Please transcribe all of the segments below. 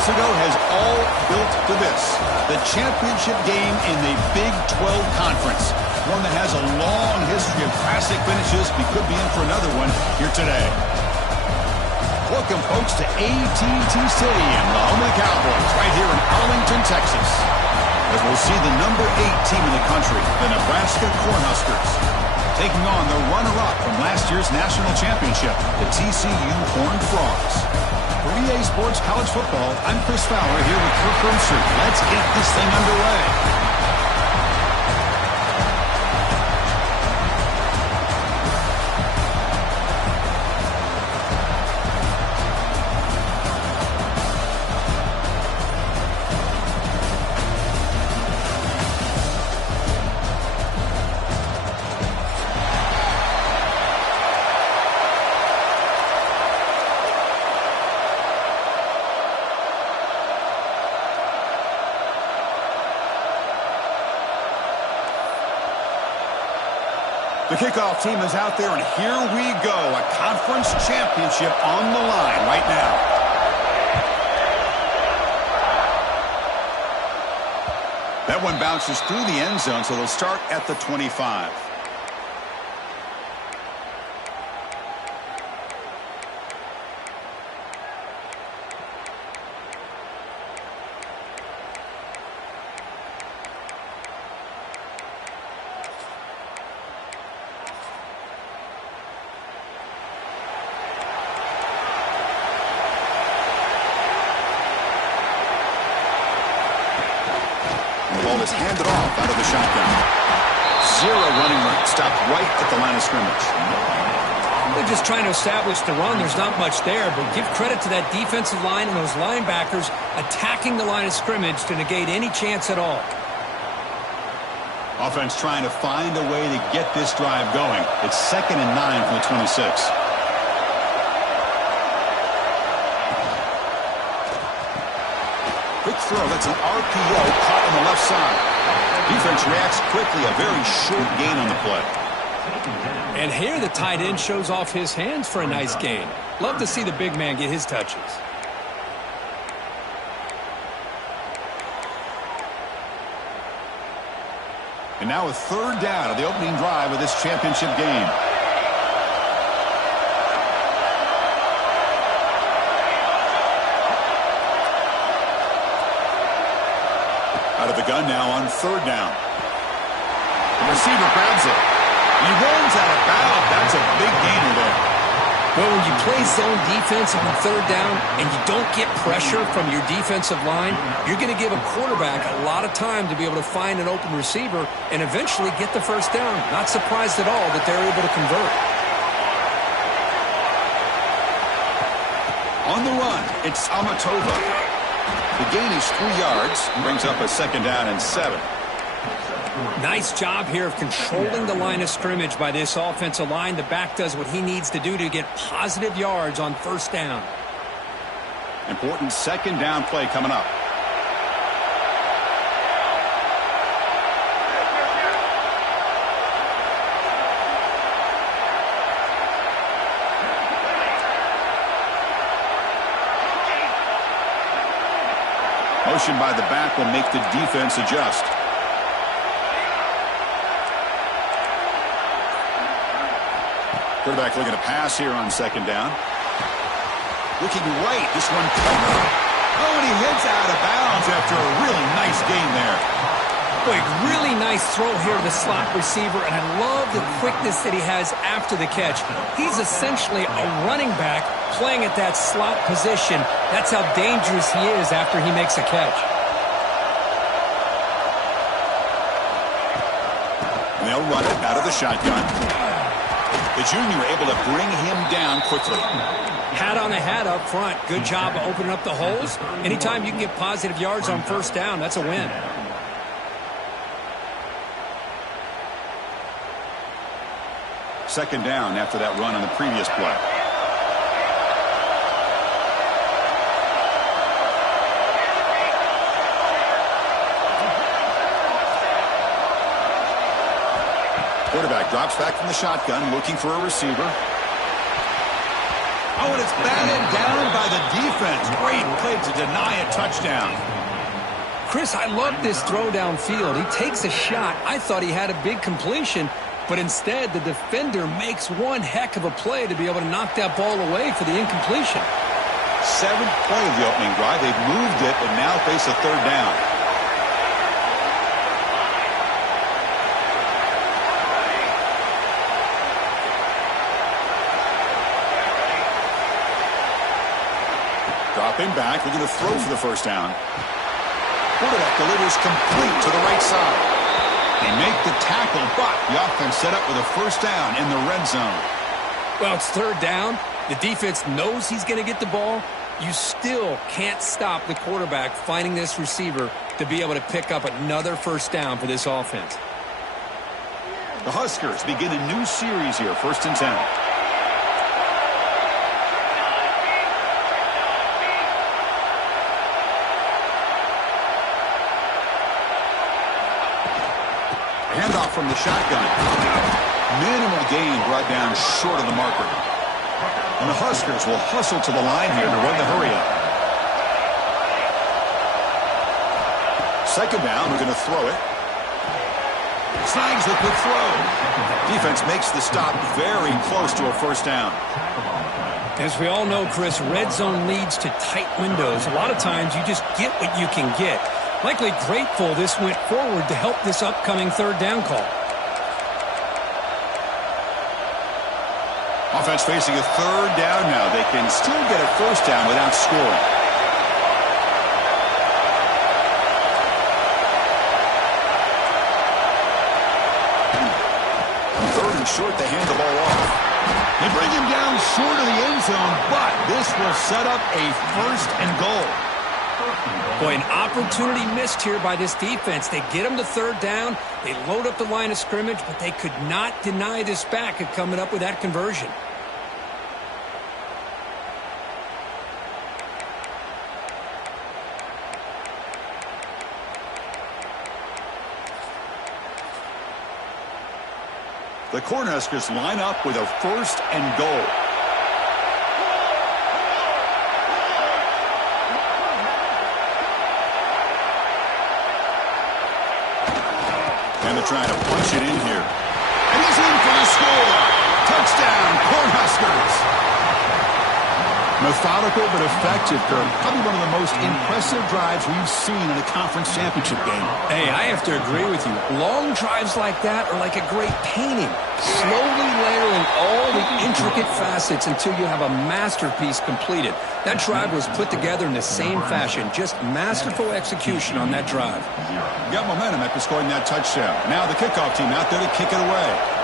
weeks ago has all built to this. The championship game in the Big 12 Conference. One that has a long history of classic finishes. We could be in for another one here today. Welcome, folks, to AT&T Stadium, the home of the Cowboys, right here in Arlington, Texas. As we'll see the number 8 team in the country, the Nebraska Cornhuskers, taking on the runner-up from last year's national championship, the TCU Horned Frogs. For EA Sports College Football, I'm Chris Fowler here with Kirk Herbstreit. Let's get this thing underway. The kickoff team is out there, and here we go. A conference championship on the line right now. That one bounces through the end zone, so they'll start at the 25. Is handed off out of the shotgun. Zero running room, stopped right at the line of scrimmage. They're just trying to establish the run. There's not much there, but give credit to that defensive line and those linebackers attacking the line of scrimmage to negate any chance at all. Offense trying to find a way to get this drive going. It's 2nd and 9 from the 26. Quick throw. That's an RPO caught on the left side. Defense reacts quickly. A very short gain on the play. And here the tight end shows off his hands for a nice gain. Love to see the big man get his touches. And now a 3rd down of the opening drive of this championship game. Out of the gun now on 3rd down. The receiver grabs it. He runs out of bounds. That's a big gainer there. Well, when you play zone defense on 3rd down and you don't get pressure from your defensive line, you're going to give a quarterback a lot of time to be able to find an open receiver and eventually get the 1st down. Not surprised at all that they're able to convert. On the run, it's Amatova. The gain is 3 yards, brings up a 2nd down and 7. Nice job here of controlling the line of scrimmage by this offensive line. The back does what he needs to do to get positive yards on 1st down. Important 2nd down play coming up. Motion by the back will make the defense adjust. Quarterback looking to pass here on 2nd down. Looking right. This one covered. Oh, and he heads out of bounds after a really nice gain there. Boy, really nice throw here to the slot receiver, and I love the quickness that he has after the catch. He's essentially a running back playing at that slot position. That's how dangerous he is after he makes a catch. And they'll run it out of the shotgun. The junior able to bring him down quickly. Hat on the hat up front. Good job of opening up the holes. Anytime you can get positive yards on 1st down, that's a win. Second down after that run on the previous play. Quarterback drops back from the shotgun, looking for a receiver. Oh, and it's batted down by the defense. Great play to deny a touchdown. Chris, I love this throw downfield. He takes a shot. I thought he had a big completion, but instead the defender makes one heck of a play to be able to knock that ball away for the incompletion. 7th play of the opening drive. They've moved it and now face a 3rd down. Dropping back, we're going to throw for the 1st down. Quarterback delivers complete to the right side. They make the tackle, but the offense set up with a 1st down in the red zone. Well, it's 3rd down. The defense knows he's going to get the ball. You still can't stop the quarterback finding this receiver to be able to pick up another 1st down for this offense. The Huskers begin a new series here, 1st and 10. Handoff from the shotgun. Minimal gain brought down short of the marker. And the Huskers will hustle to the line here to run the hurry-up. 2nd down, we're going to throw it. Snags the quick throw. Defense makes the stop very close to a 1st down. As we all know, Chris, red zone leads to tight windows. A lot of times you just get what you can get. Likely grateful this went forward to help this upcoming 3rd down call. Offense facing a 3rd down now. They can still get a 1st down without scoring. On 3rd and short, they hand the ball off. They bring him down short of the end zone, but this will set up a 1st and goal. Boy, an opportunity missed here by this defense. They get them to 3rd down. They load up the line of scrimmage, but they could not deny this back at coming up with that conversion. The Cornhuskers line up with a 1st and goal. And they're trying to punch it in here. And he's in for the score. Touchdown, Cornhuskers. Methodical but effective, Kirk. Probably one of the most impressive drives we've seen in a conference championship game. Hey, I have to agree with you. Long drives like that are like a great painting. Slowly layering all the intricate facets until you have a masterpiece completed. That drive was put together in the same fashion. Just masterful execution on that drive. Got momentum after scoring that touchdown. Now the kickoff team out there to kick it away.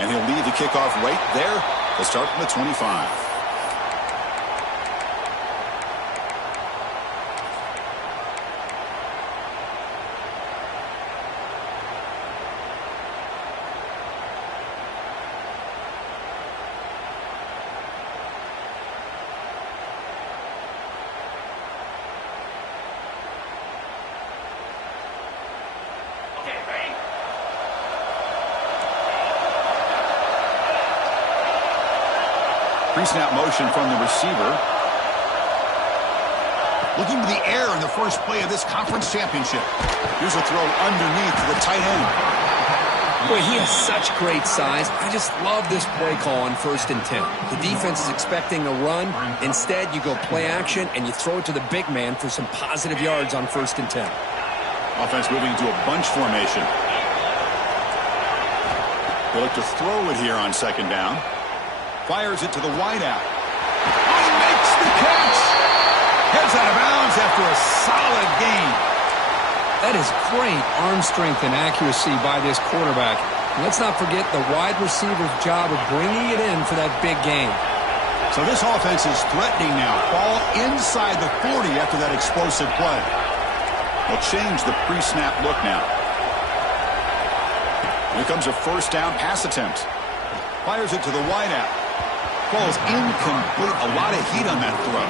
And he'll lead the kickoff right there. They'll start from the 25. Pre-snap motion from the receiver. Looking to the air in the first play of this conference championship. Here's a throw underneath to the tight end. Boy, he has such great size. I just love this play call on 1st and 10. The defense is expecting a run. Instead, you go play action and you throw it to the big man for some positive yards on 1st and 10. Offense moving into a bunch formation. They look to throw it here on 2nd down. Fires it to the wideout. Oh, he makes the catch. Heads out of bounds after a solid gain. That is great arm strength and accuracy by this quarterback. And let's not forget the wide receiver's job of bringing it in for that big gain. So this offense is threatening now. Ball inside the 40 after that explosive play. They'll change the pre-snap look now. Here comes a 1st down pass attempt. Fires it to the wideout. Ball's incomplete. A lot of heat on that throw.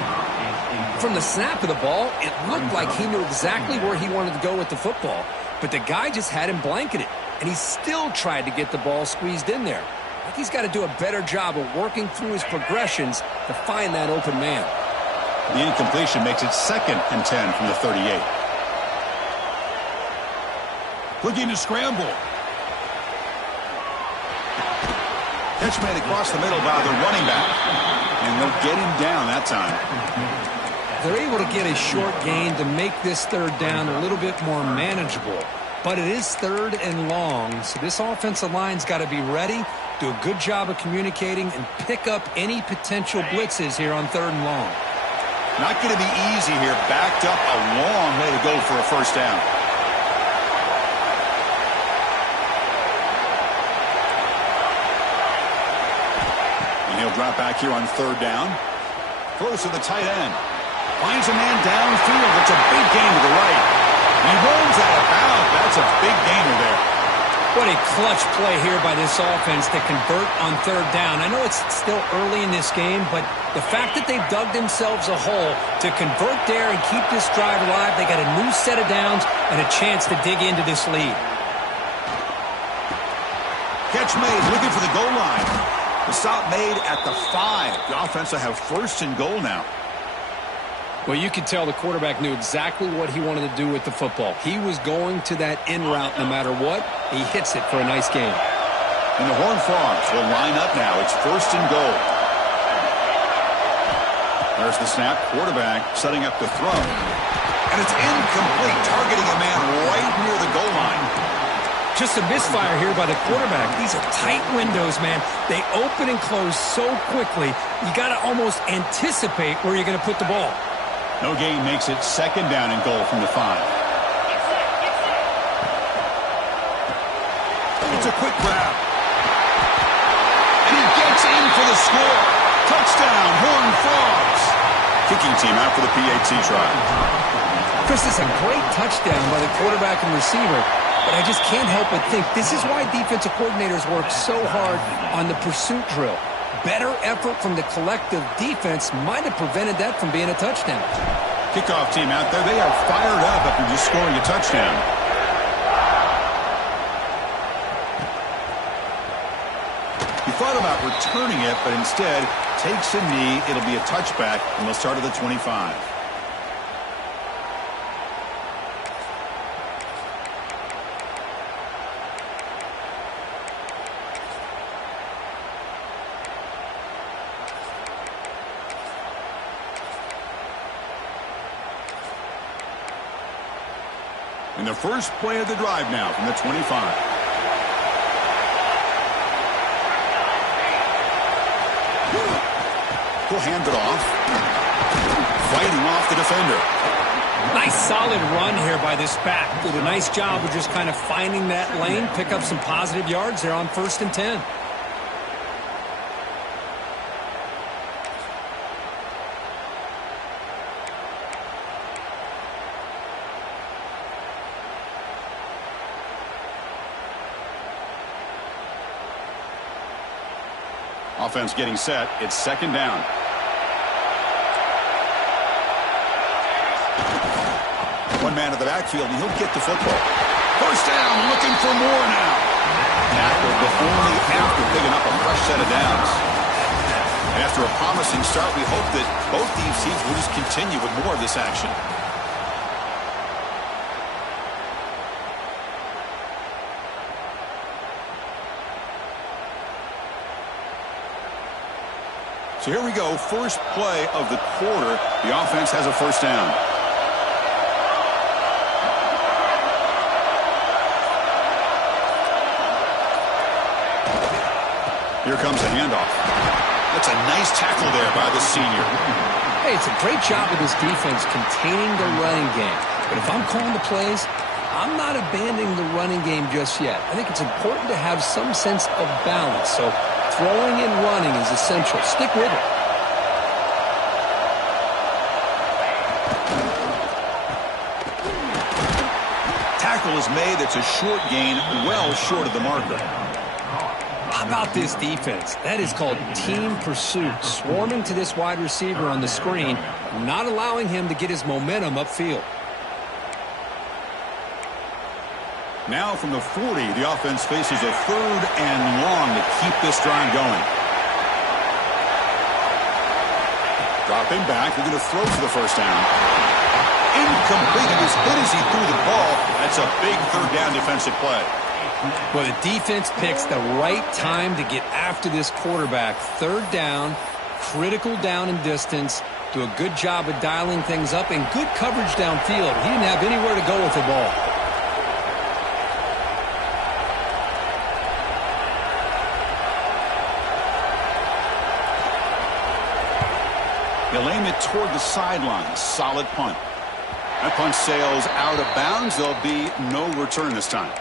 From the snap of the ball, it looked like he knew exactly where he wanted to go with the football, but the guy just had him blanketed. and he still tried to get the ball squeezed in there. I think he's got to do a better job of working through his progressions to find that open man. The incompletion makes it 2nd and 10 from the 38. Looking to scramble. Catch made across the middle by the running back. And they'll get him down that time. They're able to get a short gain to make this 3rd down a little bit more manageable. But it is 3rd and long, so this offensive line's got to be ready, do a good job of communicating, and pick up any potential blitzes here on 3rd and long. Not going to be easy here. Backed up a long way to go for a 1st down. He'll drop back here on 3rd down. Close to the tight end. Finds a man downfield. It's a big gain to the right. He rolls out of bounds. That's a big gainer there. What a clutch play here by this offense to convert on 3rd down. I know it's still early in this game, but the fact that they've dug themselves a hole to convert there and keep this drive alive, they got a new set of downs and a chance to dig into this lead. Catch made, looking for the goal line. The stop made at the 5. The offense will have 1st and goal now. Well, you could tell the quarterback knew exactly what he wanted to do with the football. He was going to that in route no matter what. He hits it for a nice gain. And the Horned Frogs will line up now. It's 1st and goal. There's the snap. Quarterback setting up the throw. And it's incomplete, targeting a man right near the goal line. Just a misfire here by the quarterback. These are tight windows, man. They open and close so quickly, you got to almost anticipate where you're going to put the ball. No gain makes it 2nd down and goal from the 5. It's a quick grab. And he gets in for the score. Touchdown, Horned Frogs. Kicking team out for the PAT try. Chris, it's a great touchdown by the quarterback and receiver. But I just can't help but think this is why defensive coordinators work so hard on the pursuit drill. Better effort from the collective defense might have prevented that from being a touchdown. Kickoff team out there. They are fired up after just scoring a touchdown. He thought about returning it, but instead takes a knee. It'll be a touchback, and they'll start at the 25. And the first play of the drive now from the 25. He'll hand it off. Fighting off the defender. Nice solid run here by this back. Did a nice job of just kind of finding that lane, pick up some positive yards there on 1st and 10. Offense getting set. It's 2nd down. One man at the backfield, and he'll get the football. 1st down, looking for more now. Tackled, but only after picking up a fresh set of downs. And after a promising start, we hope that both these teams will just continue with more of this action. So here we go, first play of the quarter. The offense has a 1st down. Here comes a handoff. That's a nice tackle there by the senior. Hey, it's a great job of this defense containing the running game. But if I'm calling the plays, I'm not abandoning the running game just yet. I think it's important to have some sense of balance. So throwing and running is essential. Stick with it. Tackle is made. It's a short gain, well short of the marker. How about this defense? That is called team pursuit. Swarming to this wide receiver on the screen, not allowing him to get his momentum upfield. Now from the 40, the offense faces a 3rd and long to keep this drive going. Dropping back, they're going to throw for the first down. Incomplete. He was hit as he threw the ball. That's a big 3rd down defensive play. Well, the defense picks the right time to get after this quarterback. 3rd down, critical down and distance. Do a good job of dialing things up and good coverage downfield. He didn't have anywhere to go with the ball. He'll aim it toward the sideline. Solid punt. That punt sails out of bounds. There'll be no return this time.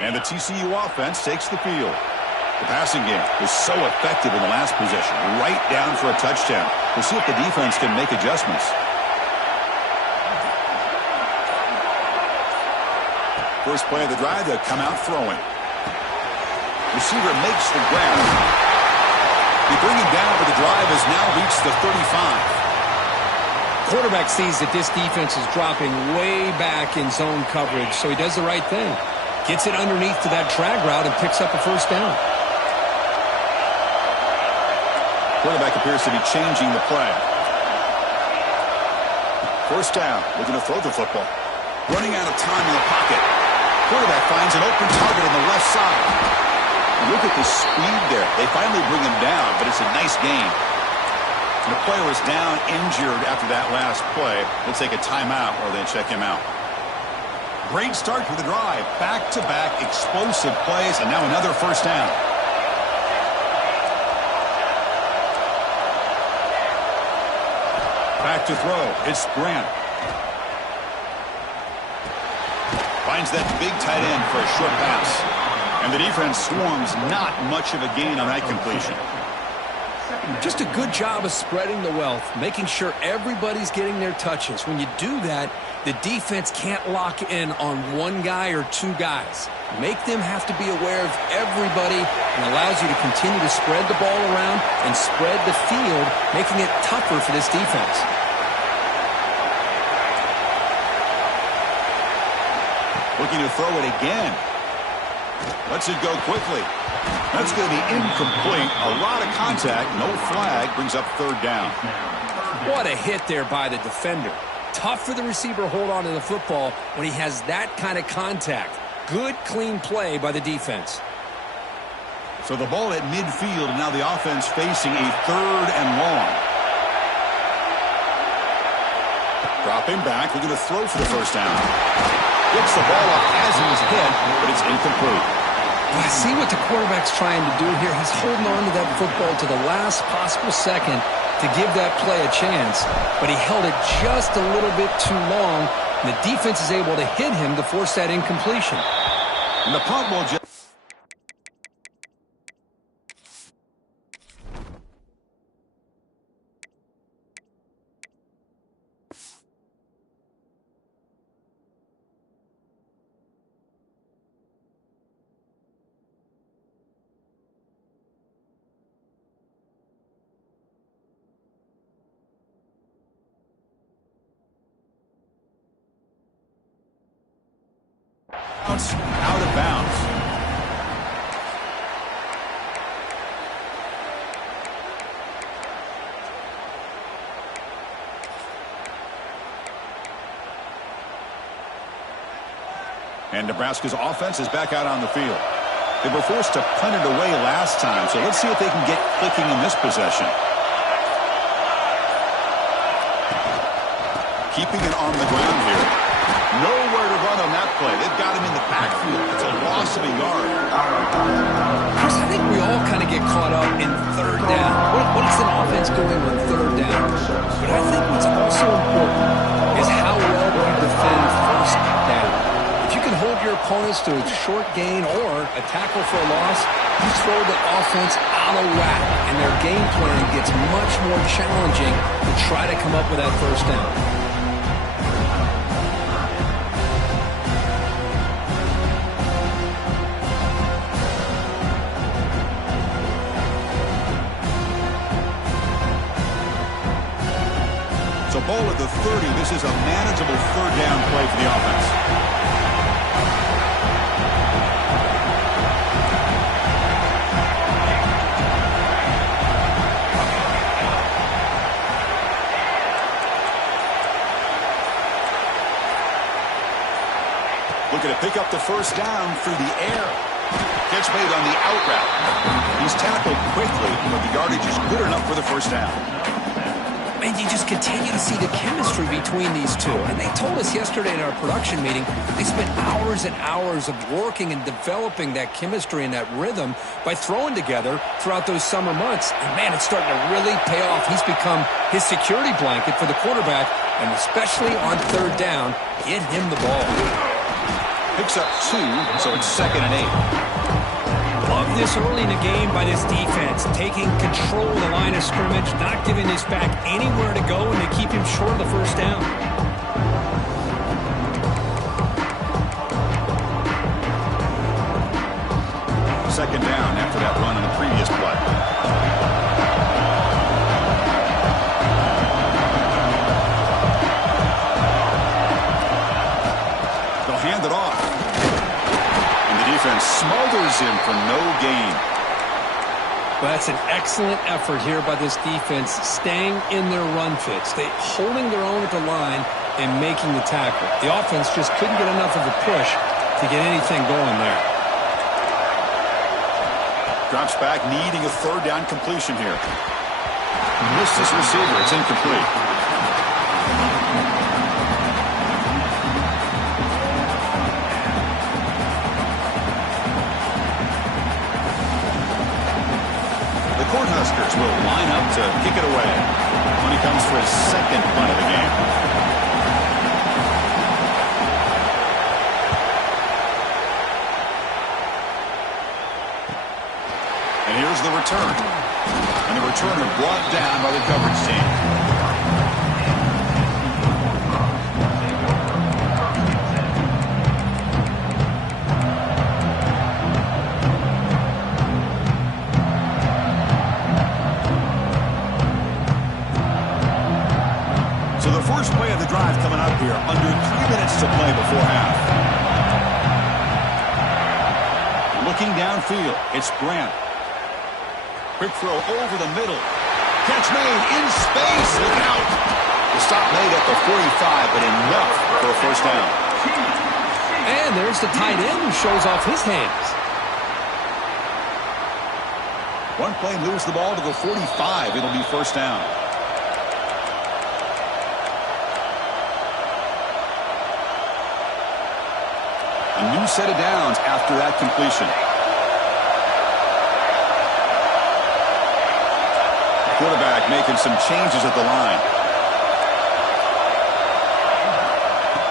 And the TCU offense takes the field. The passing game was so effective in the last possession, right down for a touchdown. We'll see if the defense can make adjustments. First play of the drive, they'll come out throwing. Receiver makes the grab. They bring him down, but the drive has now reached the 35. Quarterback sees that this defense is dropping way back in zone coverage, so he does the right thing. Gets it underneath to that drag route and picks up a first down. Quarterback appears to be changing the play. First down. Looking to throw the football. Running out of time in the pocket. Quarterback finds an open target on the left side. And look at the speed there. They finally bring him down, but it's a nice gain. And the player is down injured after that last play. They'll take a timeout or they check him out. Great start for the drive. Back-to-back explosive plays, and now another first down. Back to throw. It's Grant. Finds that big tight end for a short pass. And the defense swarms. Not much of a gain on that completion. Just a good job of spreading the wealth, making sure everybody's getting their touches. When you do that, the defense can't lock in on one guy or two guys. Make them have to be aware of everybody and allows you to continue to spread the ball around and spread the field, making it tougher for this defense. Looking to throw it again. Lets it go quickly. That's going to be incomplete. A lot of contact. No flag. Brings up 3rd down. What a hit there by the defender. Tough for the receiver to hold on to the football when he has that kind of contact. Good, clean play by the defense. So the ball at midfield, and now the offense facing a 3rd and long. Dropping back. Looking to throw for the first down. Gets the ball up as he's hit, but it's incomplete. I see what the quarterback's trying to do here. He's holding on to that football to the last possible second to give that play a chance, but he held it just a little bit too long, and the defense is able to hit him to force that incompletion. And the punt will just... out of bounds. And Nebraska's offense is back out on the field. They were forced to punt it away last time, so let's see if they can get clicking in this possession. Keeping it on the ground here. Nowhere to run on that play. They've got him in the backfield. It's a loss of a yard. Chris, I think we all kind of get caught up in 3rd down. What is an offense doing on 3rd down? But I think what's also important is how well you defend 1st down. If you can hold your opponents to a short gain or a tackle for a loss, you throw the offense out of whack, and their game plan gets much more challenging to try to come up with that first down. So ball at the 30. This is a manageable third down play for the offense. Looking to pick up the first down through the air. Catch made on the out route. He's tackled quickly, but the yardage is good enough for the first down. And you just continue to see the chemistry between these two. And they told us yesterday in our production meeting, they spent hours and hours of working and developing that chemistry and that rhythm by throwing together throughout those summer months. And, man, it's starting to really pay off. He's become his security blanket for the quarterback, and especially on third down, get him the ball. Picks up 2, so it's 2nd and 8. Love this early in the game by this defense, taking control of the line of scrimmage, not giving this back anywhere to go, and to keep him short of the first down. Second down after that run on the previous play. They'll hand it off. Defense smothers him for no gain. Well, that's an excellent effort here by this defense, staying in their run fits, holding their own at the line and making the tackle. The offense just couldn't get enough of a push to get anything going there. Drops back, needing a third down completion here. Missed his receiver. It's incomplete. Cornhuskers will line up to kick it away when he comes for his second punt of the game. And here's the return. And the returner brought down by the coverage team. First play of the drive coming up here. Under 3 minutes to play before half. Looking downfield, it's Grant. Quick throw over the middle. Catch made in space. Look out. The stop made at the 45, but enough for a first down. And there's the tight end who shows off his hands. One play moves the ball to the 45. It'll be first down. A new set of downs after that completion. Quarterback making some changes at the line.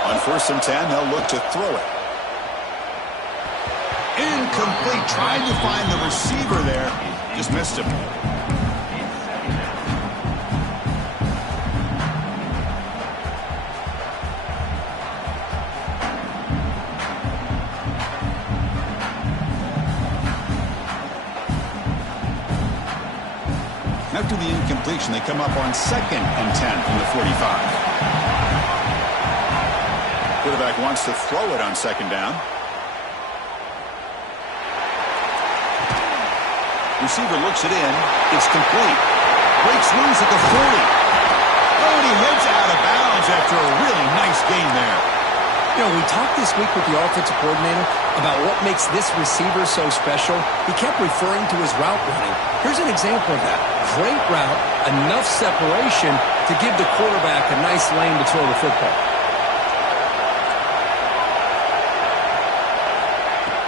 On 1st and 10, they'll look to throw it. Incomplete. Tried to find the receiver there. Just missed him. After the incompletion, they come up on 2nd and 10 from the 45. Quarterback wants to throw it on 2nd down. Receiver looks it in. It's complete. Breaks loose at the 40. Oh, and he heads out of bounds after a really nice gain there. You know, we talked this week with the offensive coordinator about what makes this receiver so special. He kept referring to his route running. Here's an example of that. Great route, enough separation to give the quarterback a nice lane to throw the football.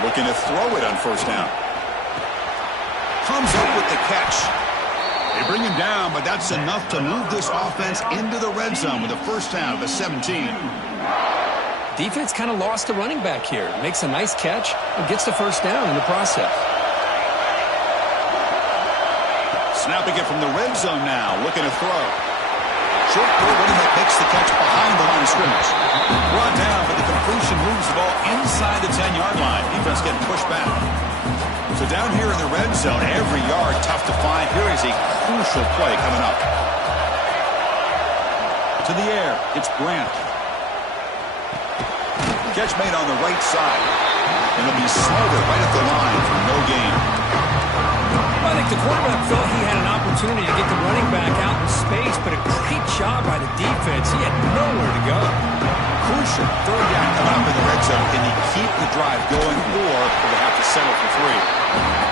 Looking to throw it on 1st down. Comes up with the catch. They bring him down, but that's enough to move this offense into the red zone with a first down at the 17. Defense kind of lost the running back here. Makes a nice catch and gets the first down in the process. Snapping it from the red zone now, looking to throw. Short throw, running back makes the catch behind the line of scrimmage. Brought down, but the completion moves the ball inside the 10-yard line. Defense getting pushed back. So down here in the red zone, every yard tough to find. Here is a crucial play coming up. To the air. It's Grant. Catch made on the right side. And it'll be smothered right at the line for no gain. I think the quarterback felt he had an opportunity to get the running back out in space, but a great job by the defense. He had nowhere to go. Crucial third down coming up in the red zone. Can he keep the drive going, or will they have to settle for 3?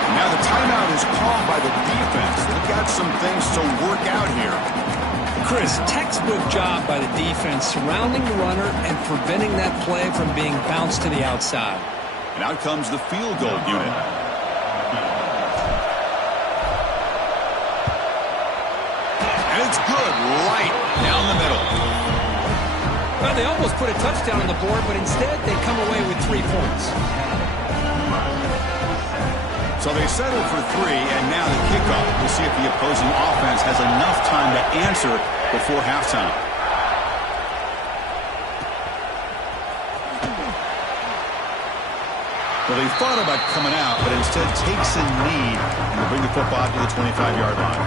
And now the timeout is called by the defense. They've got some things to work out here. Chris, textbook job by the defense surrounding the runner and preventing that play from being bounced to the outside. And out comes the field goal unit. And it's good right down the middle. Well, they almost put a touchdown on the board, but instead they come away with 3 points. So they settle for 3, and now the kickoff. We'll see if the opposing offense has enough time to answer before halftime. Well, they thought about coming out, but instead takes a knee and will bring the football to the 25-yard line.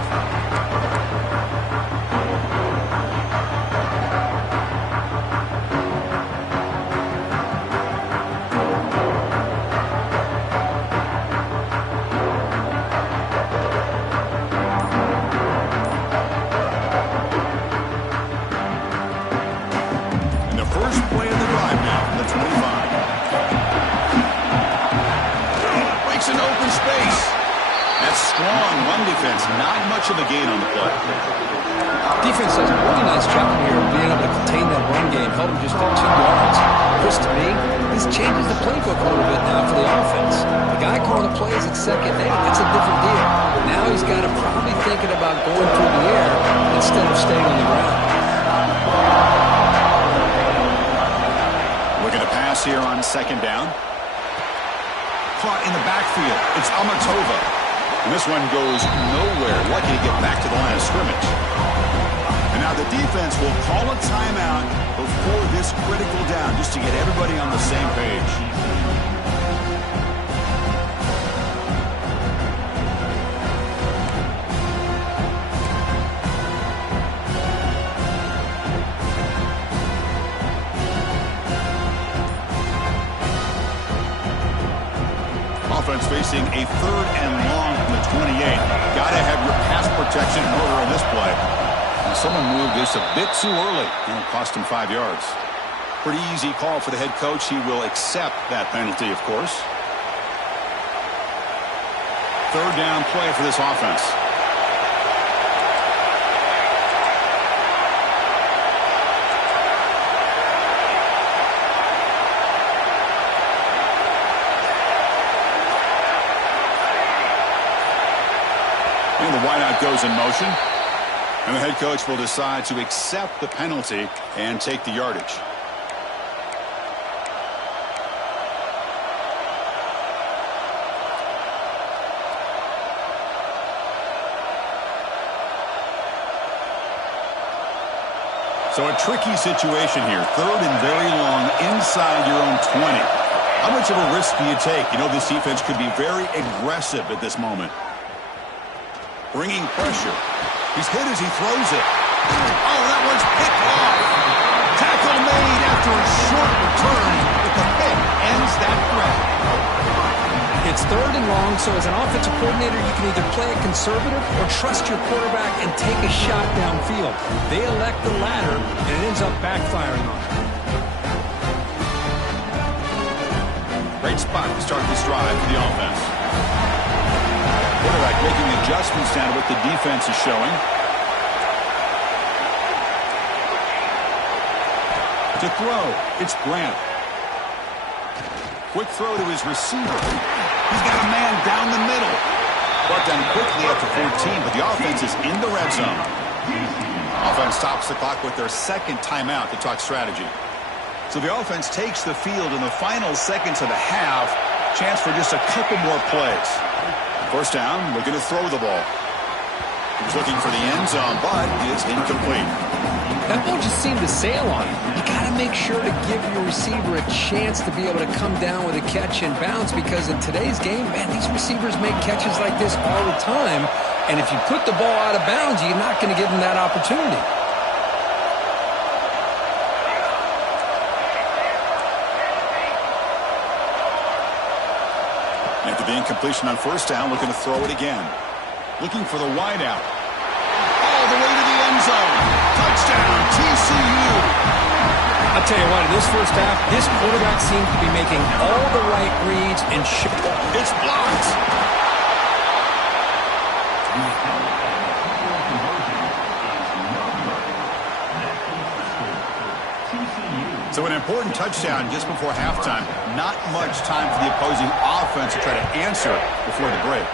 Strong run defense, not much of a gain on the play. Defense does a really nice job here of being able to contain that run game, held him just at 2 yards. Chris, to me, this changes the playbook a little bit now for the offense. The guy calling the plays at second, that's a different deal. Now he's got to probably thinking about going through the air instead of staying on the ground. Looking to pass here on second down. Caught in the backfield. It's Amatova. And this one goes nowhere. Lucky to get back to the line of scrimmage. And now the defense will call a timeout before this critical down, just to get everybody on the same page. Offense facing a 3rd and long from the 28. Got to have your pass protection in order on this play. And someone moved this a bit too early, and it cost him 5 yards. Pretty easy call for the head coach. He will accept that penalty, of course. 3rd down play for this offense. And the wideout goes in motion. And the head coach will decide to accept the penalty and take the yardage. So a tricky situation here. 3rd and very long inside your own 20. How much of a risk do you take? You know, this defense could be very aggressive at this moment. Bringing pressure. He's hit as he throws it. Oh, that one's picked off. Tackle made after a short return, but the pick ends that threat. It's 3rd and long, so as an offensive coordinator, you can either play it conservative or trust your quarterback and take a shot downfield. They elect the latter, and it ends up backfiring on them. Great spot to start this drive for the offense. Quarterback making adjustments down to what the defense is showing. To throw, it's Grant. Quick throw to his receiver. He's got a man down the middle. Brought down quickly after 14, but the offense is in the red zone. Offense stops the clock with their 2nd timeout to talk strategy. So the offense takes the field in the final seconds of the half. Chance for just a couple more plays. 1st down, looking to throw the ball. He was looking for the end zone, but is incomplete. That ball just seemed to sail on him. You got to make sure to give your receiver a chance to be able to come down with a catch and bounce, because in today's game, man, these receivers make catches like this all the time. And if you put the ball out of bounds, you're not going to give them that opportunity. The incompletion on first down, looking to throw it again. Looking for the wide out. All the way to the end zone. Touchdown, TCU. I'll tell you what, in this first half, this quarterback seems to be making all the right reads and it's blocked. So an important touchdown just before halftime. Not much time for the opposing offense to try to answer before the break.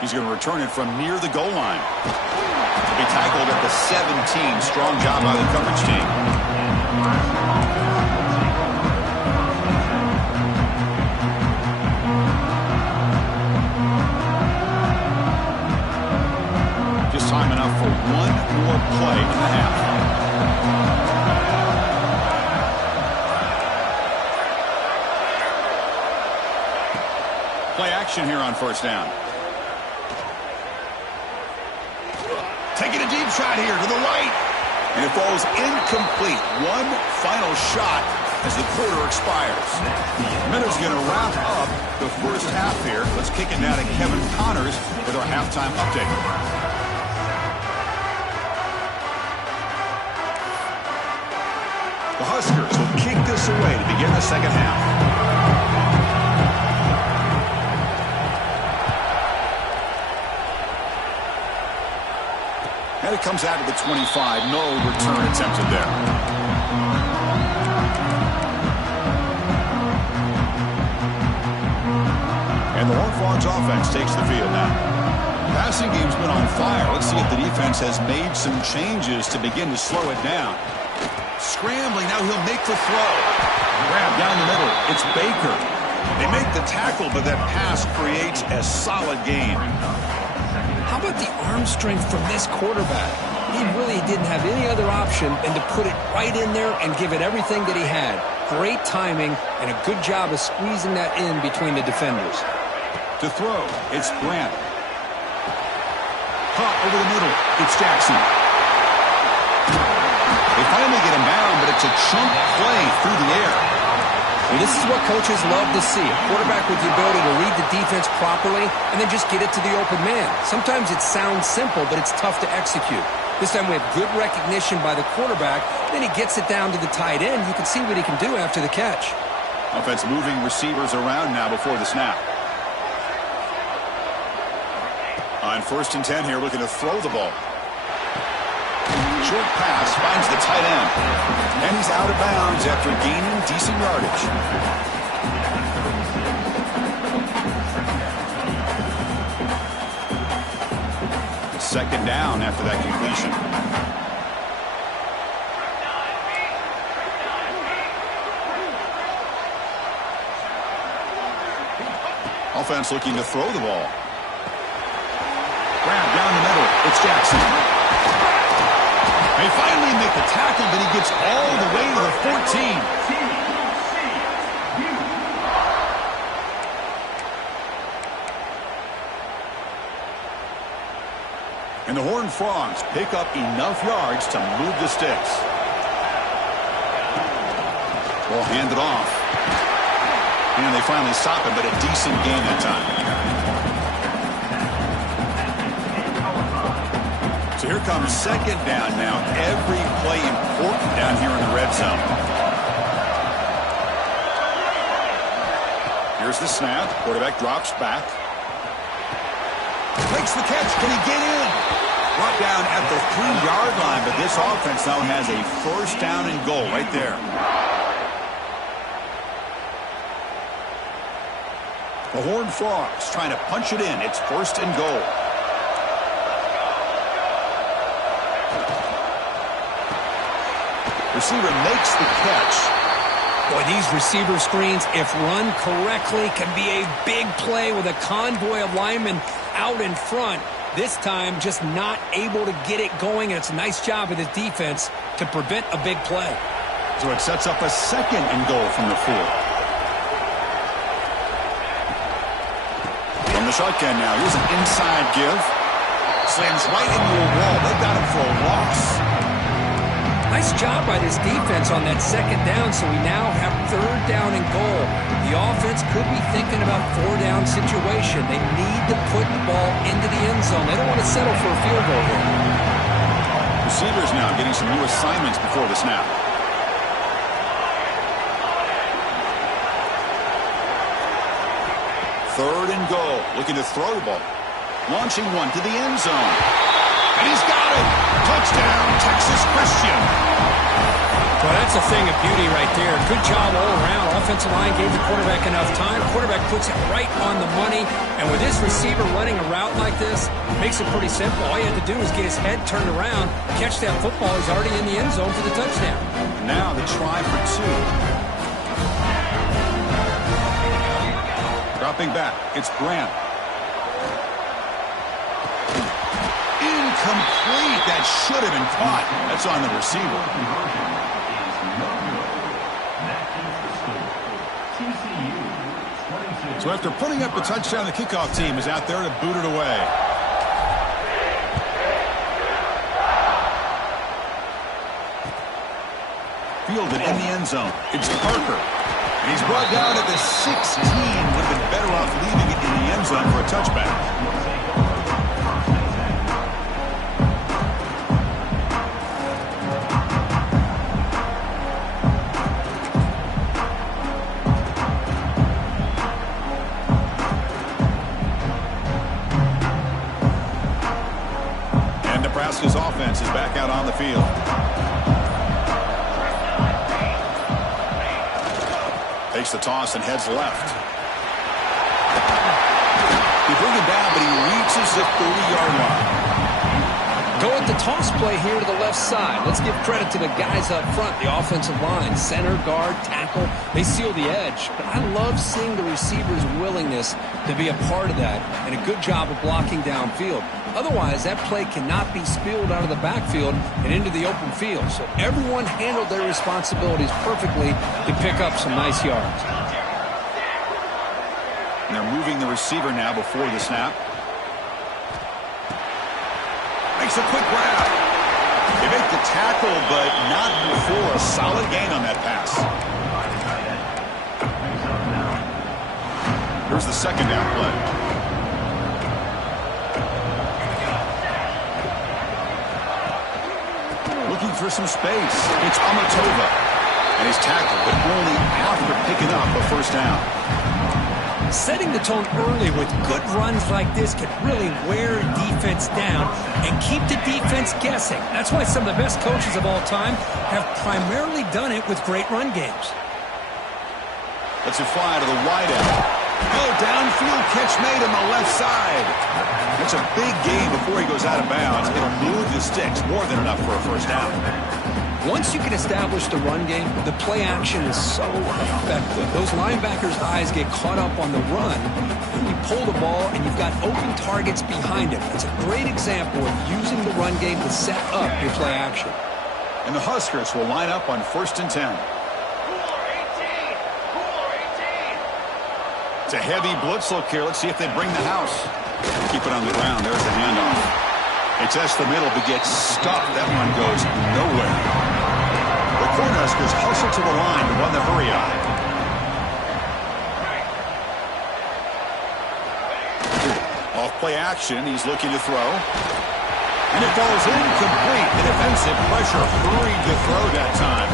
He's going to return it from near the goal line. To be tackled at the 17. Strong job by the coverage team. Just time enough for one more play in the half. Play action here on first down. Taking a deep shot here to the right. And it falls incomplete. One final shot as the quarter expires. Minutes going to wrap up the first half here. Let's kick it now to Kevin Connors with our halftime update. The Huskers will kick this away to begin the second half. And it comes out of the 25. No return attempted there. And the Horned Frogs offense takes the field now. Passing game's been on fire. Let's see if the defense has made some changes to begin to slow it down. Scrambling, now he'll make the throw. Grab down the middle. It's Baker. They make the tackle, but that pass creates a solid gain. How about the arm strength from this quarterback? He really didn't have any other option than to put it right in there and give it everything that he had. Great timing and a good job of squeezing that in between the defenders. To throw, it's Grant. Caught over the middle, it's Jackson. They finally get him down, but it's a chunk play through the air. Well, this is what coaches love to see. A quarterback with the ability to read the defense properly and then just get it to the open man. Sometimes it sounds simple, but it's tough to execute. This time we have good recognition by the quarterback. Then he gets it down to the tight end. You can see what he can do after the catch. Offense moving receivers around now before the snap. On 1st and 10 here, looking to throw the ball. Short pass finds the tight end. And he's out of bounds after gaining decent yardage. Second down after that completion. Offense looking to throw the ball. Grab down the middle. It's Jackson. They finally make the tackle, but he gets all the way to the 14. And the Horned Frogs pick up enough yards to move the sticks. Ball handed off. And they finally stop it, but a decent gain that time. So here comes second down now. Every play important down here in the red zone. Here's the snap. Quarterback drops back. Makes the catch. Can he get in? Brought down at the 3-yard line, but this offense now has a first down and goal right there. The Horned Frogs trying to punch it in. It's 1st and goal. Receiver makes the catch. Boy, these receiver screens, if run correctly, can be a big play with a convoy of linemen out in front. This time, just not able to get it going, and it's a nice job of the defense to prevent a big play. So it sets up a 2nd and goal from the 4. From the shotgun now, here's an inside give. Slams right into a wall. They got him for a loss. Nice job by this defense on that second down, so we now have third down and goal. The offense could be thinking about four-down situation. They need to put the ball into the end zone. They don't want to settle for a field goal here. Receivers now getting some new assignments before the snap. Third and goal. Looking to throw the ball. Launching one to the end zone. And he's got it. Touchdown, Texas Christian. Well, that's a thing of beauty right there. Good job all around. Offensive line gave the quarterback enough time. Quarterback puts it right on the money. And with this receiver running a route like this, makes it pretty simple. All you have to do is get his head turned around, catch that football. He's already in the end zone for the touchdown. Now the try for two. Dropping back, it's Grant. Incomplete. That should have been caught. That's on the receiver. So after putting up a touchdown, the kickoff team is out there to boot it away. Fielded in the end zone. It's Parker. And he's brought down at the 16. Would have been better off leaving it in the end zone for a touchback. And Nebraska's offense is back out on the field. Takes the toss and heads left. They bring him down, but he reaches the 30-yard line. Go with the toss play here to the left side. Let's give credit to the guys up front, the offensive line, center, guard, tackle. They seal the edge. But I love seeing the receiver's willingness to be a part of that and a good job of blocking downfield. Otherwise, that play cannot be spilled out of the backfield and into the open field. So everyone handled their responsibilities perfectly to pick up some nice yards. And they're moving the receiver now before the snap. Makes a quick grab. They make the tackle, but not before a solid gain on that pass. Here's the second down play. Looking for some space. It's Amatova. And he's tackled, but only after picking up a first down. Setting the tone early with good runs like this can really wear a defense down and keep the defense guessing. That's why some of the best coaches of all time have primarily done it with great run games. Let's it fly to the wide end. Oh, downfield catch made on the left side. That's a big gain before he goes out of bounds. It'll move the sticks more than enough for a first down. Once you can establish the run game, the play action is so effective. Those linebackers' eyes get caught up on the run, and you pull the ball, and you've got open targets behind it. It's a great example of using the run game to set up your play action. And the Huskers will line up on 1st and 10. It's a heavy blitz look here. Let's see if they bring the house. Keep it on the ground. There's the handoff. It's the middle, but gets stuffed. That one goes nowhere. The Cornhuskers hustle to the line to run the hurry-on. Off play action. He's looking to throw. And it falls incomplete. The defensive pressure hurried to throw that time.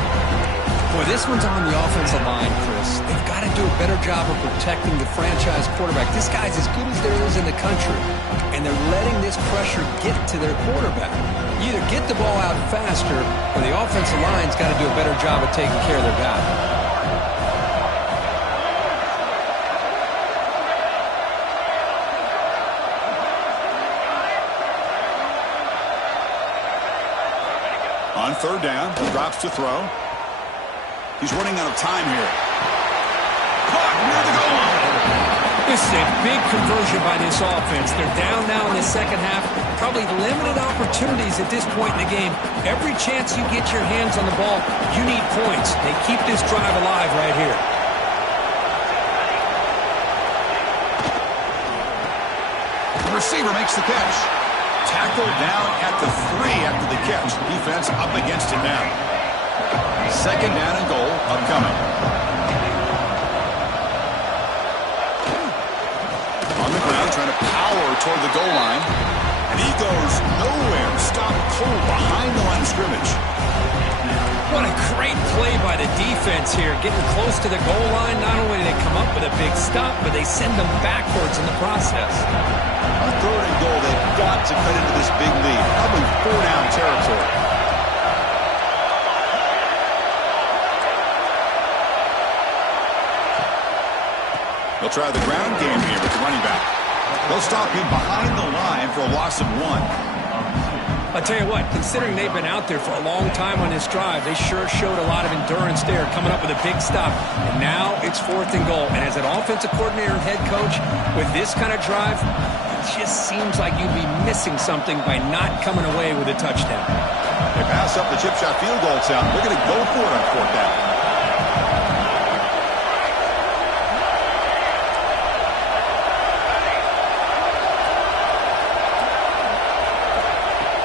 Boy, this one's on the offensive line, Chris. They've got to do a better job of protecting the franchise quarterback. This guy's as good as there is in the country, and they're letting this pressure get to their quarterback. You either get the ball out faster, or the offensive line's got to do a better job of taking care of their guy. On third down, he drops to throw. He's running out of time here. Caught near the goal line. This is a big conversion by this offense. They're down now in the second half. Probably limited opportunities at this point in the game. Every chance you get your hands on the ball, you need points. They keep this drive alive right here. The receiver makes the catch. Tackled down at the 3 after the catch. The defense up against it now. Second down and goal upcoming. On the ground, trying to power toward the goal line. And he goes nowhere. Stopped cold behind the line of scrimmage. What a great play by the defense here. Getting close to the goal line, not only do they come up with a big stop, but they send them backwards in the process. A third and goal, they've got to cut into this big lead. Probably 4-down territory. They'll try the ground game here with the running back. They'll stop him behind the line for a loss of 1. I'll tell you what, considering they've been out there for a long time on this drive, they sure showed a lot of endurance there, coming up with a big stop. And now it's 4th and goal. And as an offensive coordinator and head coach, with this kind of drive, it just seems like you'd be missing something by not coming away with a touchdown. They pass up the chip shot field goal attempt. They're going to go for it on 4th down.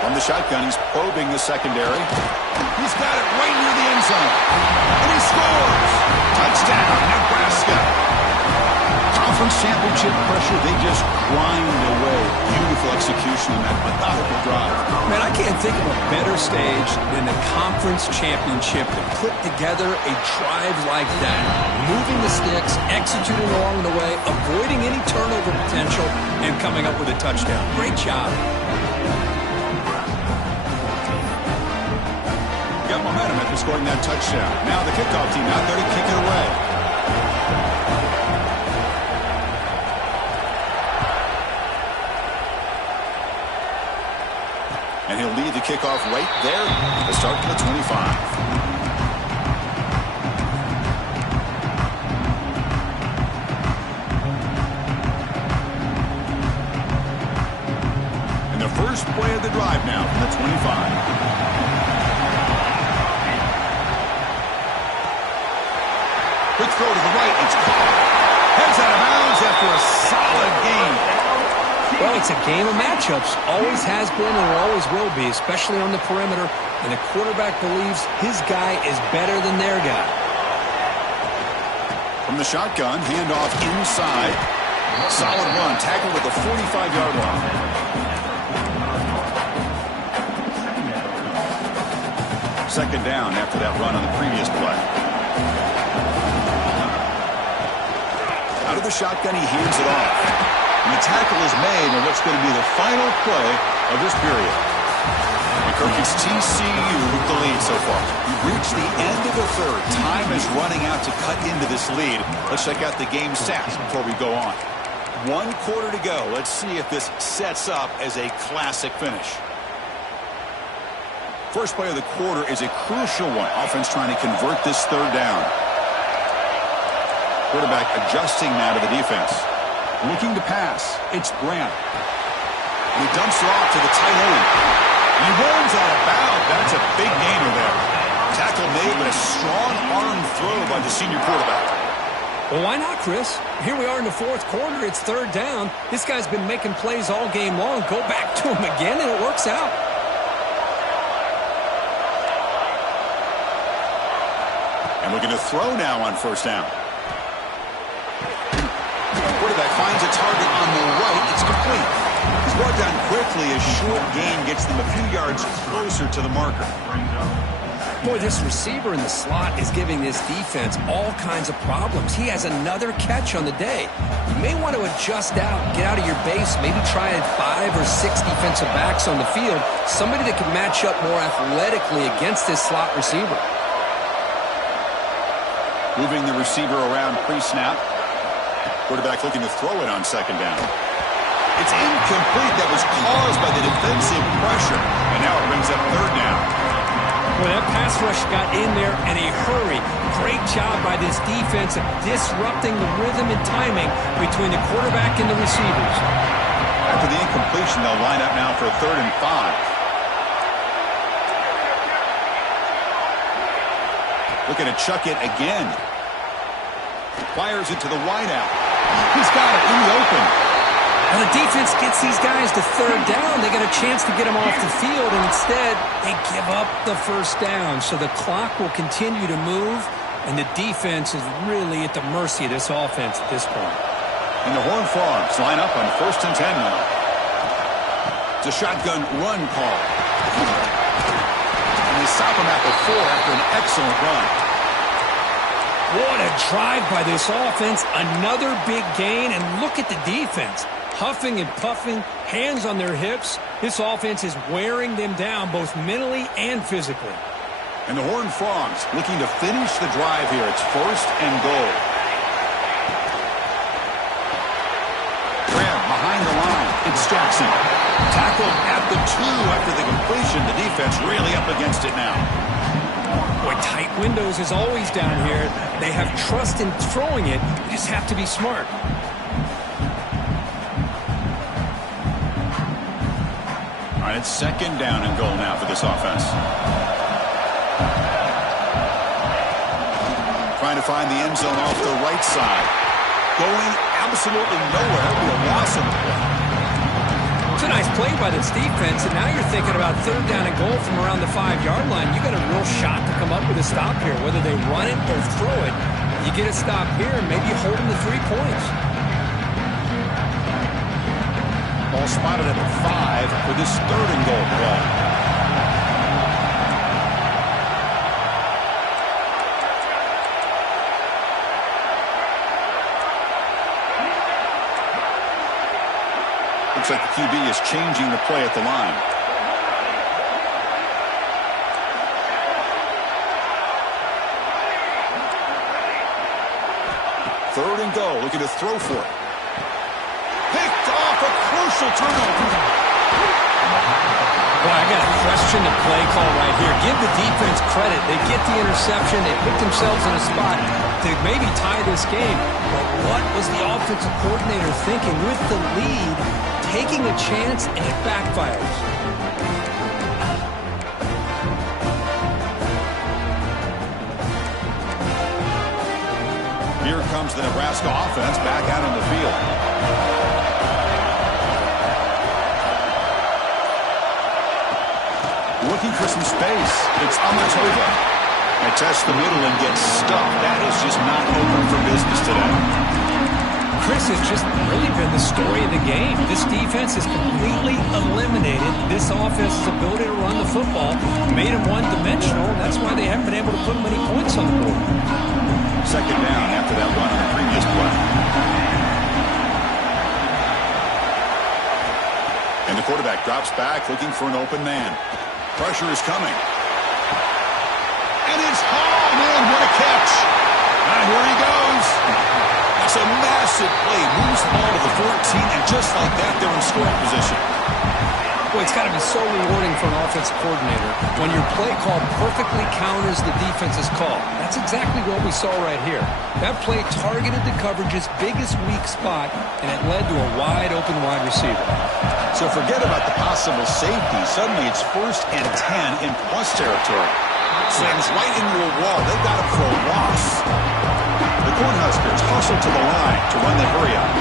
From the shotgun, he's probing the secondary. He's got it right near the end zone. And he scores! Touchdown, Nebraska! Conference championship pressure, they just grind away. Beautiful execution in that methodical drive. Man, I can't think of a better stage than the conference championship to put together a drive like that. Moving the sticks, executing along the way, avoiding any turnover potential, and coming up with a touchdown. Great job. Got momentum after scoring that touchdown. Now the kickoff team out there to kick it away. And he'll lead the kickoff right there to start from the 25. And the first play of the drive now from the 25. Quick throw to the right. It's caught. Heads out of bounds after a solid game. Well, it's a game of matchups. Always has been and always will be, especially on the perimeter. And the quarterback believes his guy is better than their guy. From the shotgun, handoff inside. Solid run. Tackled at the 45-yard line. Second down after that run on the previous play. Out of the shotgun, he hands it off. And the tackle is made on what's going to be the final play of this period. And Kirk, it's TCU with the lead so far. We've reached the end of the third. Time is running out to cut into this lead. Let's check out the game stats before we go on. 1 quarter to go. Let's see if this sets up as a classic finish. First play of the quarter is a crucial one. Offense trying to convert this third down. Quarterback adjusting now to the defense. Looking to pass. It's Grant. And he dumps it off to the tight end. He rolls out of bounds. That's a big gainer there. Tackle made, but a strong arm throw by the senior quarterback. Well, why not, Chris? Here we are in the 4th quarter. It's 3rd down. This guy's been making plays all game long. Go back to him again, and it works out. And looking to throw now on 1st down. Quarterback finds a target on the right. It's complete. He's brought down quickly. A short gain gets them a few yards closer to the marker. Boy, this receiver in the slot is giving this defense all kinds of problems. He has another catch on the day. You may want to adjust out, get out of your base, maybe try 5 or 6 defensive backs on the field, somebody that can match up more athletically against this slot receiver. Moving the receiver around pre-snap. Quarterback looking to throw it on 2nd down. It's incomplete. That was caused by the defensive pressure. And now it brings up 3rd down. Well, that pass rush got in there in a hurry. Great job by this defense of disrupting the rhythm and timing between the quarterback and the receivers. After the incompletion, they'll line up now for 3rd and 5. Looking to chuck it again. Fires it to the wideout. He's got it in the open. Well, the defense gets these guys to third down. They got a chance to get them off the field, and instead they give up the first down. So the clock will continue to move, and the defense is really at the mercy of this offense at this point. And the Horned Frogs line up on 1st and 10 now. It's a shotgun run call. And they stop him at the 4 after an excellent run. What a drive by this offense. Another big gain, and look at the defense. Huffing and puffing, hands on their hips. This offense is wearing them down both mentally and physically. And the Horned Frogs looking to finish the drive here. It's 1st and goal. Graham behind the line. It's Jackson. Tackled at the 2 after the completion. The defense really up against it now. Boy, tight windows is always down here. They have trust in throwing it. You just have to be smart. All right, it's 2nd down and goal now for this offense. Trying to find the end zone off the right side. Going absolutely nowhere. It'll be a loss of the play. It's a nice play by this defense, and now you're thinking about 3rd down and goal from around the 5-yard line. You got a real shot to come up with a stop here, whether they run it or throw it. You get a stop here, and maybe you hold them to 3 points. Ball spotted at the 5 for this 3rd and goal play. Looks like the QB is changing the play at the line. Third and goal, looking to throw for it. Picked off, a crucial turnover. Boy, I got to question the play call right here. Give the defense credit. They get the interception. They put themselves in a spot to maybe tie this game. But what was the offensive coordinator thinking with the lead? Taking a chance, and it backfires. Here comes the Nebraska offense back out on the field. Looking for some space. It's Amatova. They test the middle and get stuck. That is just not open for business today. Chris, has just really been the story of the game. This defense has completely eliminated this offense's ability to run the football, made them one-dimensional, and that's why they haven't been able to put many points on the board. 2nd down after that run on the previous play. And the quarterback drops back, looking for an open man. Pressure is coming. And it's hauled in. What a catch. And here he goes. It's a massive play. Moves the ball to the 14, and just like that, they're in scoring position. Boy, it's got to be so rewarding for an offensive coordinator when your play call perfectly counters the defense's call. That's exactly what we saw right here. That play targeted the coverage's biggest weak spot, and it led to a wide-open wide receiver. So forget about the possible safety. Suddenly it's 1st and 10 in plus territory. Slams right into a wall. They've got him for a loss. The Cornhuskers hustle to the line to run the hurry-up.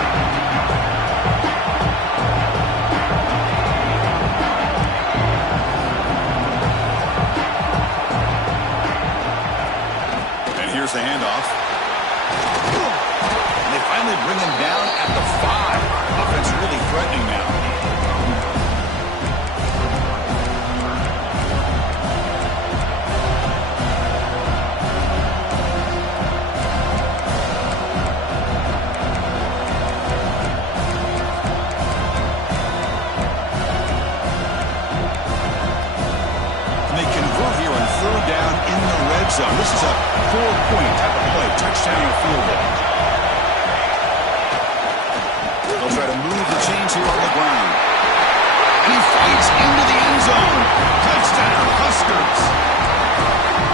And here's the handoff. And they finally bring him down at the 5. Offense really threatening now. Zone. This is a 4-point type of play, touchdown or field goal. They'll try to move the chains here on the ground. And he fights into the end zone. Touchdown, Huskers.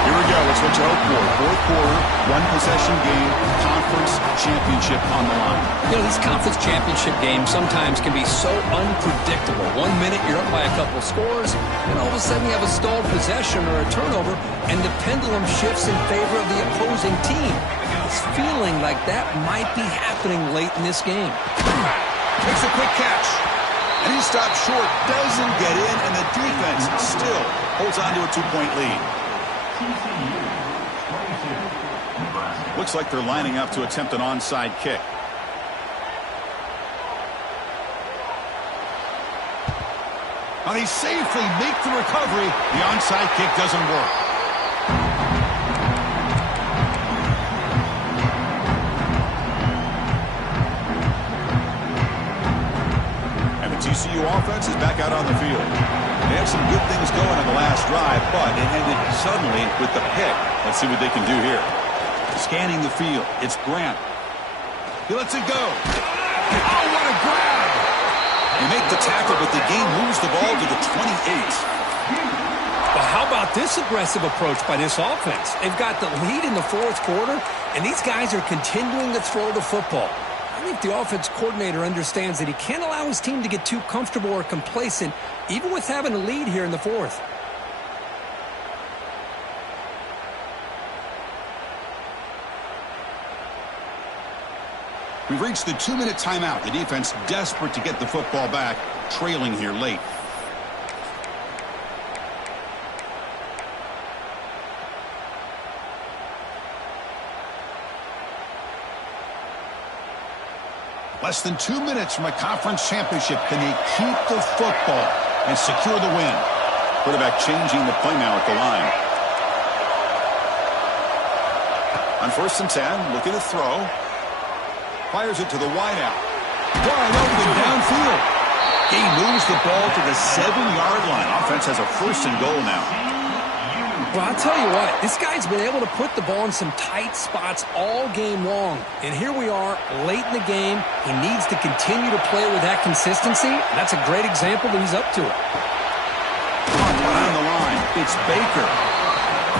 Here we go. It's what you hope for. 4th quarter, 1-possession game, conference championship on the line. You know, these conference championship games sometimes can be so unpredictable. 1 minute you're up by a couple of scores, and all of a sudden you have a stalled possession or a turnover, and the pendulum shifts in favor of the opposing team. It's feeling like that might be happening late in this game. Takes a quick catch. And he stops short, doesn't get in, and the defense still holds on to a 2-point lead. Looks like they're lining up to attempt an onside kick. And they safely make the recovery. The onside kick doesn't work. And the TCU offense is back out on the field. They had some good things going on the last drive, but it ended suddenly with the pick. Let's see what they can do here. Scanning the field. It's Grant. He lets it go. Oh, what a grab! They make the tackle, but the game moves the ball to the 28. Well, how about this aggressive approach by this offense? They've got the lead in the fourth quarter, and these guys are continuing to throw the football. I think the offense coordinator understands that he can't allow his team to get too comfortable or complacent, even with having a lead here in the fourth. We've reached the 2-minute timeout. The defense desperate to get the football back, trailing here late. Less than 2 minutes from a conference championship. Can they keep the football and secure the win? Quarterback changing the play now at the line. On 1st and 10, looking to throw. Fires it to the wideout. Wide open downfield. He moves the ball to the 7-yard line. Offense has a 1st and goal now. Well, I'll tell you what, this guy's been able to put the ball in some tight spots all game long. And here we are, late in the game. He needs to continue to play with that consistency. And that's a great example that he's up to it. On the line, it's Baker.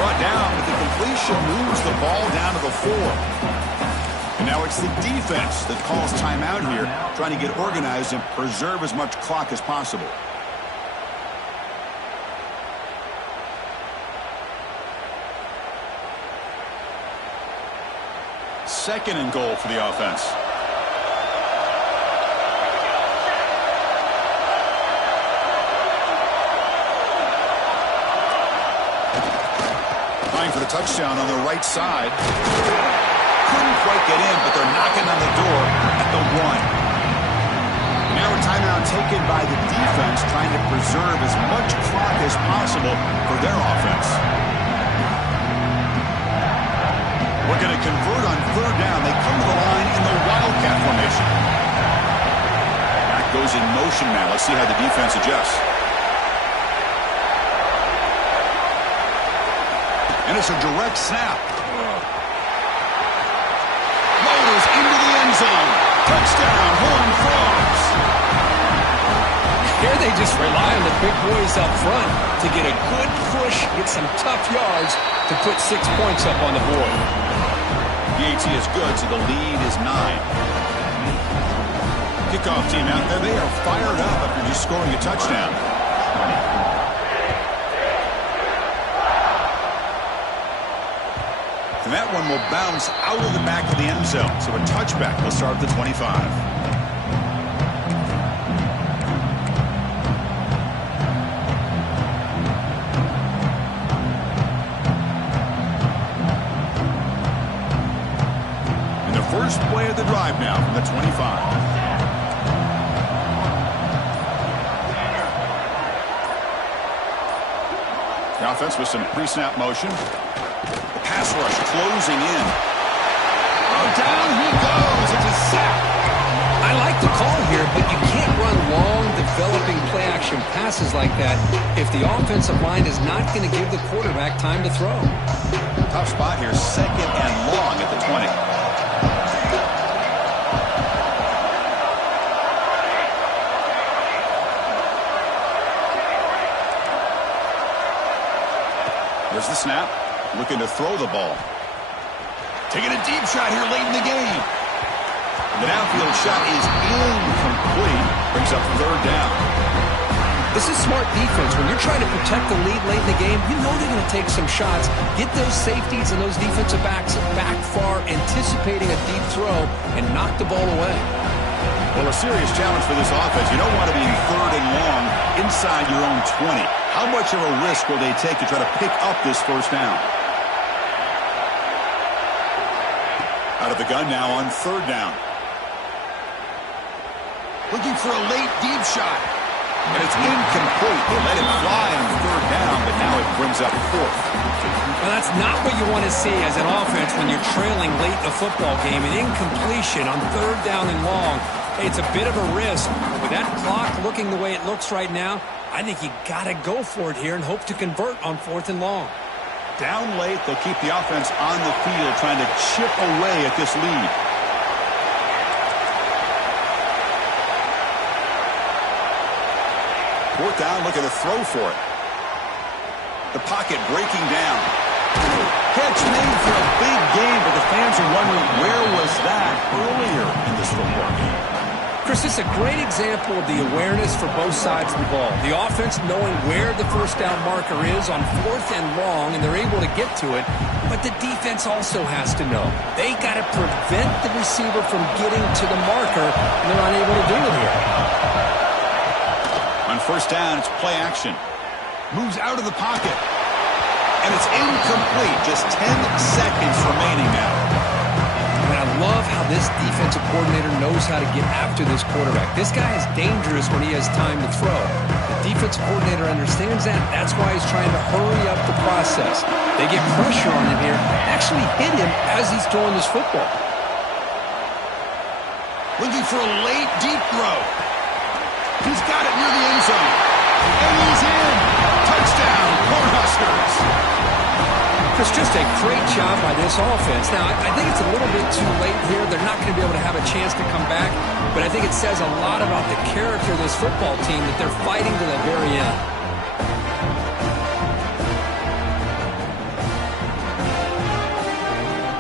Brought down, but the completion moves the ball down to the 4. And now it's the defense that calls timeout here, trying to get organized and preserve as much clock as possible. Second and goal for the offense. Trying for the touchdown on the right side. Couldn't quite get in, but they're knocking on the door at the 1. Now a timeout taken by the defense, trying to preserve as much clock as possible for their offense. We're going to convert on 3rd down. They come to the line in the Wildcat formation. Back goes in motion now. Let's see how the defense adjusts. And it's a direct snap. Loaders into the end zone. Touchdown, Horned Frogs. Here they just rely on the big boys up front to get a good push, get some tough yards to put 6 points up on the board. The AT is good, so the lead is 9. Kickoff team out there. They are fired up after just scoring a touchdown. And that one will bounce out of the back of the end zone. So a touchback will start at the 25. First play of the drive now from the 25. The offense with some pre-snap motion. The pass rush closing in. Oh, down he goes. It's a sack. I like the call here, but you can't run long, developing play-action passes like that if the offensive line is not going to give the quarterback time to throw. Tough spot here, 2nd and long at the 20. There's the snap. Looking to throw the ball. Taking a deep shot here late in the game. The downfield shot is incomplete. Brings up 3rd down. This is smart defense. When you're trying to protect the lead late in the game, you know they're going to take some shots. Get those safeties and those defensive backs back far, anticipating a deep throw, and knock the ball away. Well, a serious challenge for this offense. You don't want to be in 3rd and long inside your own 20. How much of a risk will they take to try to pick up this first down? Out of the gun now on 3rd down. Looking for a late deep shot. And it's incomplete. They let it fly on 3rd down, but now it brings up 4th. Well, that's not what you want to see as an offense when you're trailing late in the football game. An incompletion on 3rd down and long. Hey, it's a bit of a risk. With that clock looking the way it looks right now, I think you got to go for it here and hope to convert on 4th and long. Down late, they'll keep the offense on the field trying to chip away at this lead. Fourth down, look at the throw for it. The pocket breaking down. Catch made for a big game, but the fans are wondering where was that earlier in this football game. Chris, this is a great example of the awareness for both sides of the ball. The offense knowing where the first down marker is on 4th and long, and they're able to get to it. But the defense also has to know. They got to prevent the receiver from getting to the marker, and they're unable to do it here. On first down, it's play action. Moves out of the pocket. And it's incomplete. Just 10 seconds remaining now. And I love how this defensive coordinator knows how to get after this quarterback. This guy is dangerous when he has time to throw. The defensive coordinator understands that. That's why he's trying to hurry up the process. They get pressure on him here. Actually hit him as he's throwing this football. Looking for a late deep throw. He's got it near the end zone. And he's in. Touchdown, Cornhuskers. Chris, just a great job by this offense. Now, I think it's a little bit too late here. They're not going to be able to have a chance to come back. But I think it says a lot about the character of this football team that they're fighting to the very end.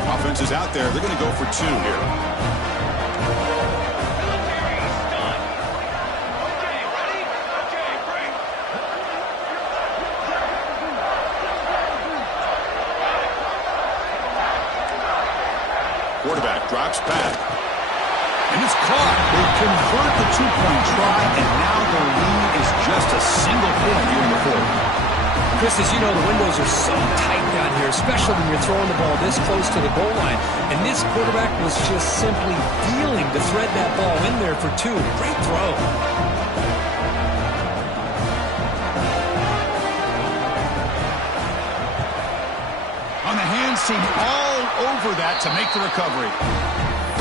Offense is out there. They're going to go for 2 here. Quarterback drops back. And it's caught. They convert the 2-point try, and now their lead is just a single point here in the 4th. Chris, as you know, the windows are so tight down here, especially when you're throwing the ball this close to the goal line. And this quarterback was just simply dealing to thread that ball in there for 2. Great throw. On the hands team, all over that to make the recovery.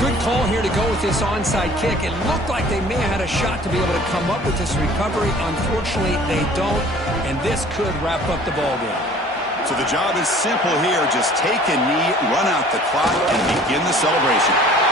Good call here to go with this onside kick. It looked like they may have had a shot to be able to come up with this recovery. Unfortunately, they don't, and this could wrap up the ball game. So the job is simple here. Just take a knee, run out the clock, and begin the celebration.